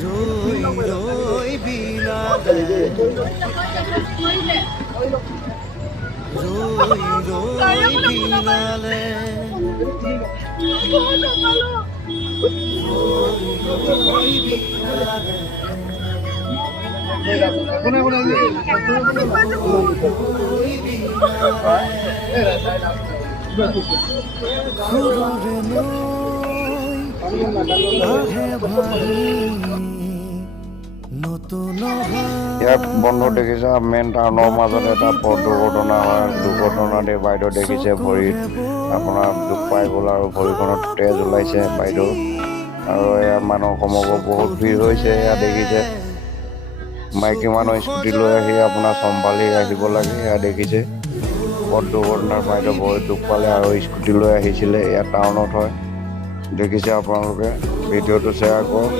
ৰই ৰই বিলালে ৰই ৰই বিলালে ৰই বিলালে খুৰৰে নৈ আহে ভাহি নতুন ইয়াত বন্ধ দেখিছে মেইন টাউনৰ মাজত এটা পথ দুৰ্ঘটনা হয় দুৰ্ঘটনাতে বাইদেউ দেখিছে ভৰিত আপোনাৰ দুখ পাই গ'ল আৰু ভৰিখনত তেজ ওলাইছে বাইদেউ আৰু এয়া মানুহ সমগ্ৰ বহুত ভিৰ হৈছে এয়া দেখিছে মাইকী মানুহ স্কুটি লৈ আহি আপোনাৰ চম্ভালি আহিব লাগে এয়া দেখিছে পথ দুৰ্ঘটনাৰ বাইদেউ ভৰিত দুখ পালে আৰু স্কুটি লৈ আহিছিলে এয়া টাউনত হয় দেখিছে আপোনালোকে ভিডিঅ'টো শ্বেয়াৰ কৰক।